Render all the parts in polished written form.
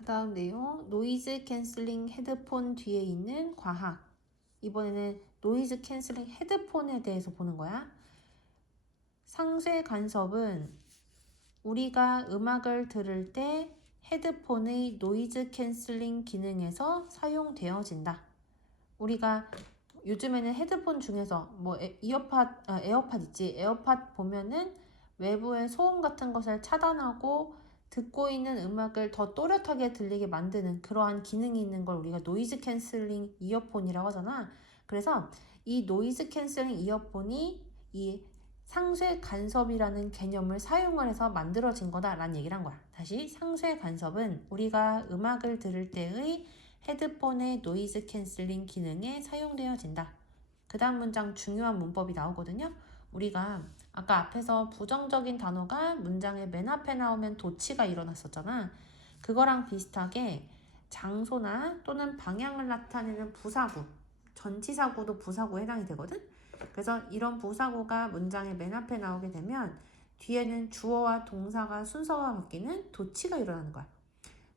그 다음 내용, 노이즈 캔슬링 헤드폰 뒤에 있는 과학. 이번에는 노이즈 캔슬링 헤드폰에 대해서 보는 거야. 상쇄 간섭은 우리가 음악을 들을 때 헤드폰의 노이즈 캔슬링 기능에서 사용되어진다. 우리가 요즘에는 헤드폰 중에서 뭐 에어팟 있지. 에어팟 보면은 외부의 소음 같은 것을 차단하고 듣고 있는 음악을 더 또렷하게 들리게 만드는 그러한 기능이 있는 걸 우리가 노이즈 캔슬링 이어폰이라고 하잖아. 그래서 이 노이즈 캔슬링 이어폰이 이 상쇄 간섭이라는 개념을 사용을 해서 만들어진 거다라는 얘기를 한 거야. 다시 상쇄 간섭은 우리가 음악을 들을 때의 헤드폰의 노이즈 캔슬링 기능에 사용되어진다. 그 다음 문장 중요한 문법이 나오거든요. 우리가 아까 앞에서 부정적인 단어가 문장의 맨 앞에 나오면 도치가 일어났었잖아. 그거랑 비슷하게 장소나 또는 방향을 나타내는 부사구, 전치사구도 부사구에 해당이 되거든. 그래서 이런 부사구가 문장의 맨 앞에 나오게 되면 뒤에는 주어와 동사가 순서가 바뀌는 도치가 일어나는 거야.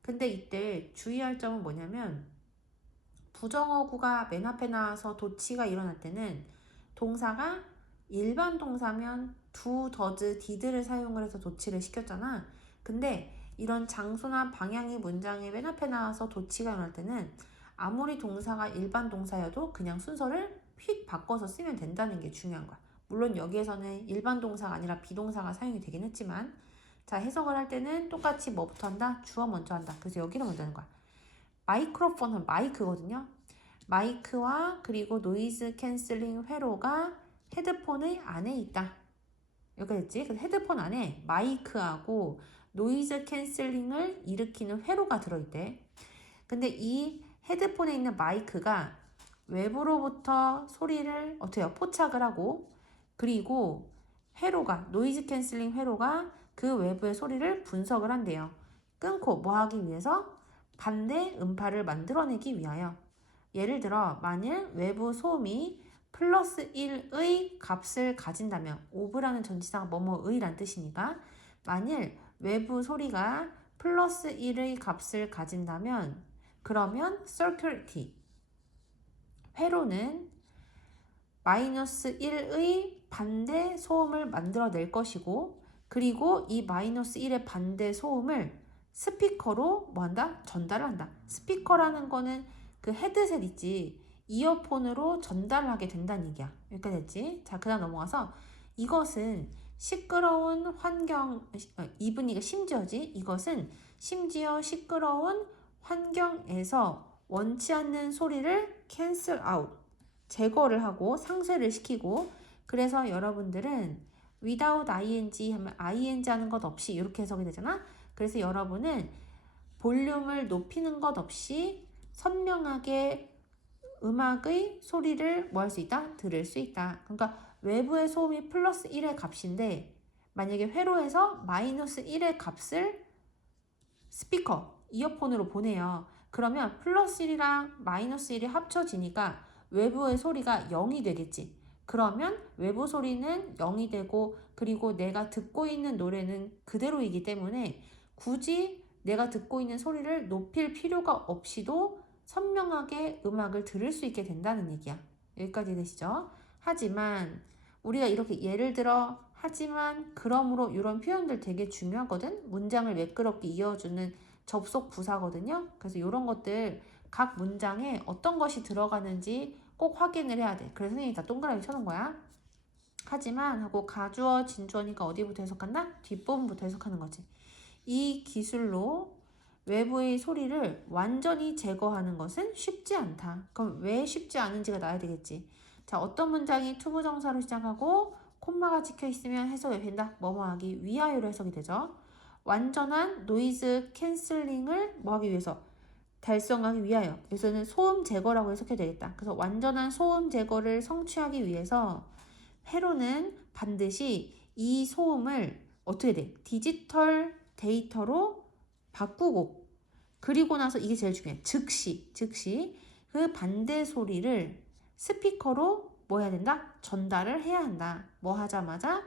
근데 이때 주의할 점은 뭐냐면 부정어구가 맨 앞에 나와서 도치가 일어날 때는 동사가 일반 동사면 do, does, did를 사용을 해서 도치를 시켰잖아. 근데 이런 장소나 방향이 문장의 맨 앞에 나와서 도치가 일어날 때는 아무리 동사가 일반 동사여도 그냥 순서를 휙 바꿔서 쓰면 된다는 게 중요한 거야. 물론 여기에서는 일반 동사가 아니라 비동사가 사용이 되긴 했지만 자, 해석을 할 때는 똑같이 뭐부터 한다? 주어 먼저 한다. 그래서 여기를 먼저 하는 거야. 마이크로폰은 마이크거든요. 마이크와 그리고 노이즈 캔슬링 회로가 헤드폰의 안에 있다. 여기가 됐지? 그래서 헤드폰 안에 마이크하고 노이즈 캔슬링을 일으키는 회로가 들어있대. 근데 이 헤드폰에 있는 마이크가 외부로부터 소리를 어떻게 해요? 포착을 하고 그리고 회로가 노이즈 캔슬링 회로가 그 외부의 소리를 분석을 한대요. 끊고 뭐 하기 위해서? 반대 음파를 만들어내기 위하여. 예를 들어 만일 외부 소음이 플러스 1의 값을 가진다면 오브라는 전치사가 뭐뭐의란 뜻이니까 만일 외부 소리가 플러스 1의 값을 가진다면 그러면 circularity 회로는 마이너스 1의 반대 소음을 만들어낼 것이고 그리고 이 마이너스 1의 반대 소음을 스피커로 뭐한다? 전달을 한다. 스피커라는 거는 그 헤드셋 있지. 이어폰으로 전달하게 된다는 얘기야. 여기까지 됐지? 자, 그 다음 넘어가서 이것은 시끄러운 환경, 이분이가 심지어지? 이것은 심지어 시끄러운 환경에서 원치 않는 소리를 cancel out, 제거를 하고 상쇄를 시키고 그래서 여러분들은 without ing 하면 ing 하는 것 없이 이렇게 해석이 되잖아. 그래서 여러분은 볼륨을 높이는 것 없이 선명하게 음악의 소리를 뭐 할 수 있다? 들을 수 있다. 그러니까 외부의 소음이 플러스 1의 값인데 만약에 회로에서 마이너스 1의 값을 스피커, 이어폰으로 보내요. 그러면 플러스 1이랑 마이너스 1이 합쳐지니까 외부의 소리가 0이 되겠지. 그러면 외부 소리는 0이 되고 그리고 내가 듣고 있는 노래는 그대로이기 때문에 굳이 내가 듣고 있는 소리를 높일 필요가 없이도 선명하게 음악을 들을 수 있게 된다는 얘기야. 여기까지 되시죠? 하지만 우리가 이렇게 예를 들어 하지만 그러므로 이런 표현들 되게 중요하거든. 문장을 매끄럽게 이어주는 접속 부사거든요. 그래서 이런 것들 각 문장에 어떤 것이 들어가는지 꼭 확인을 해야 돼. 그래서 선생님이 다 동그라미 쳐놓은 거야. 하지만 하고 가주어 진주어니까 어디부터 해석한다? 뒷부분부터 해석하는 거지. 이 기술로 외부의 소리를 완전히 제거하는 것은 쉽지 않다. 그럼 왜 쉽지 않은지가 나야 되겠지. 자, 어떤 문장이 투부정사로 시작하고 콤마가 찍혀 있으면 해석이 된다. 뭐뭐하기 위하여로 해석이 되죠. 완전한 노이즈 캔슬링을 뭐하기 위해서? 달성하기 위하여. 여기서는 소음 제거라고 해석해야 되겠다. 그래서 완전한 소음 제거를 성취하기 위해서 회로는 반드시 이 소음을 어떻게 돼? 디지털 데이터로 바꾸고 그리고 나서 이게 제일 중요해. 즉시 그 반대 소리를 스피커로 뭐 해야 된다? 전달을 해야 한다. 뭐 하자마자?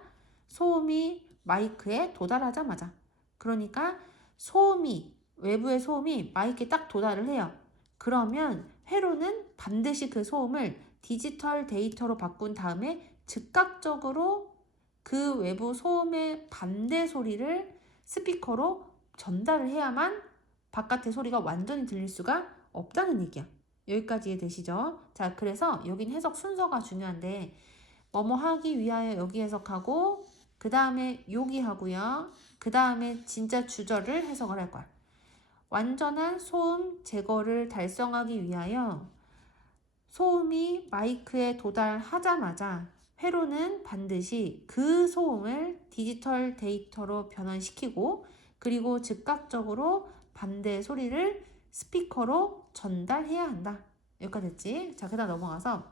소음이 마이크에 도달하자마자. 그러니까 소음이 외부의 소음이 마이크에 딱 도달을 해요. 그러면 회로는 반드시 그 소음을 디지털 데이터로 바꾼 다음에 즉각적으로 그 외부 소음의 반대 소리를 스피커로 전달을 해야만 바깥의 소리가 완전히 들릴 수가 없다는 얘기야. 여기까지 이해되시죠? 자, 그래서 여긴 해석 순서가 중요한데 뭐뭐 하기 위하여 여기 해석하고 그 다음에 여기 하고요. 그 다음에 진짜 주절을 해석을 할 거야. 완전한 소음 제거를 달성하기 위하여 소음이 마이크에 도달하자마자 회로는 반드시 그 소음을 디지털 데이터로 변환시키고 그리고 즉각적으로 반대 소리를 스피커로 전달해야 한다. 여기까지 됐지? 자, 그 다음 넘어가서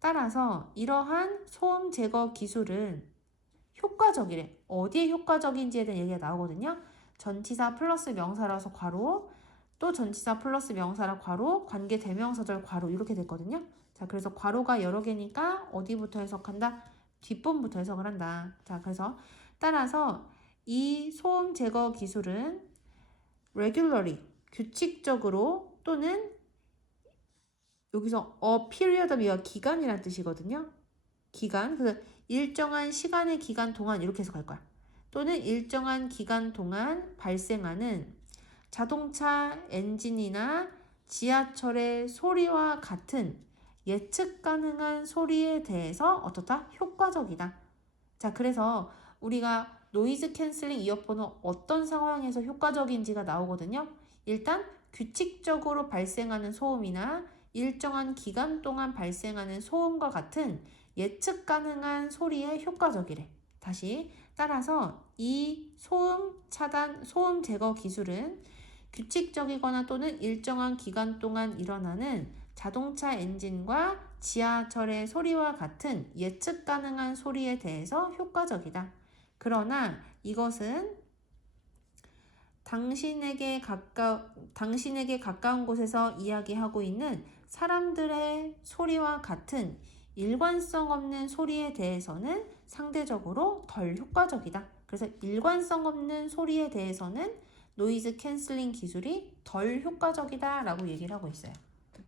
따라서 이러한 소음 제거 기술은 효과적이래. 어디에 효과적인지에 대한 얘기가 나오거든요. 전치사 플러스 명사라서 괄호, 또 전치사 플러스 명사라 괄호, 관계 대명사절 괄호 이렇게 됐거든요. 자, 그래서 괄호가 여러 개니까 어디부터 해석한다? 뒷부분부터 해석을 한다. 자, 그래서 따라서 이 소음 제거 기술은 regularly, 규칙적으로 또는 여기서 a period of이와 기간이란 뜻이거든요. 기간, 그래서 일정한 시간의 기간 동안 이렇게 해석할 거야. 또는 일정한 기간 동안 발생하는 자동차 엔진이나 지하철의 소리와 같은 예측 가능한 소리에 대해서 어떻다? 효과적이다. 자, 그래서 우리가 노이즈 캔슬링 이어폰은 어떤 상황에서 효과적인지가 나오거든요. 일단 규칙적으로 발생하는 소음이나 일정한 기간 동안 발생하는 소음과 같은 예측 가능한 소리에 효과적이래. 다시 따라서 이 소음 차단, 소음 제거 기술은 규칙적이거나 또는 일정한 기간 동안 일어나는 자동차 엔진과 지하철의 소리와 같은 예측 가능한 소리에 대해서 효과적이다. 그러나 이것은 당신에게 가까운 곳에서 이야기하고 있는 사람들의 소리와 같은 일관성 없는 소리에 대해서는 상대적으로 덜 효과적이다. 그래서 일관성 없는 소리에 대해서는 노이즈 캔슬링 기술이 덜 효과적이다 라고 얘기를 하고 있어요.